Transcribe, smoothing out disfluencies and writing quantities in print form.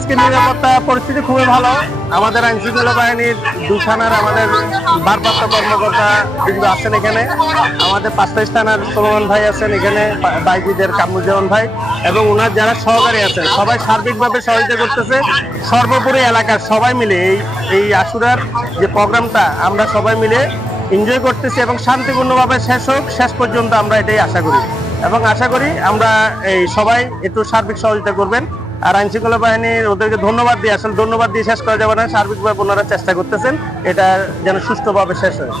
আজকে নিরাপত্তা পরিস্থিতি খুবই ভালো। আমাদের আইন শৃঙ্খলা বাহিনীর 2 থানার আমাদের ভারপ্রাপ্ত কর্মকর্তা কিন্তু আছেন এখানে, আমাদের 5 থানার সোলোমান ভাই আছেন এখানে, বাইজিদের কামরুজ্জামান ভাই এবং ওনার যারা সহকারী আছেন সবাই সার্বিকভাবে সহযোগিতা করতেছে। সর্বোপরি এলাকার সবাই মিলে এই আশুরার যে প্রোগ্রামটা আমরা সবাই মিলে এনজয় করতেছি এবং শান্তিপূর্ণভাবে শেষ হোক, শেষ পর্যন্ত আমরা এটাই আশা করি এবং আশা করি আমরা এই সবাই একটু সার্বিক সহযোগিতা করবেন। আর আইন শৃঙ্খলা বাহিনীর ওদেরকে ধন্যবাদ দিয়ে, আসলে ধন্যবাদ দিয়ে শেষ করা যাবে না, সার্বিকভাবে ওনারা চেষ্টা করতেছেন এটা যেন সুষ্ঠুভাবে শেষ হয়।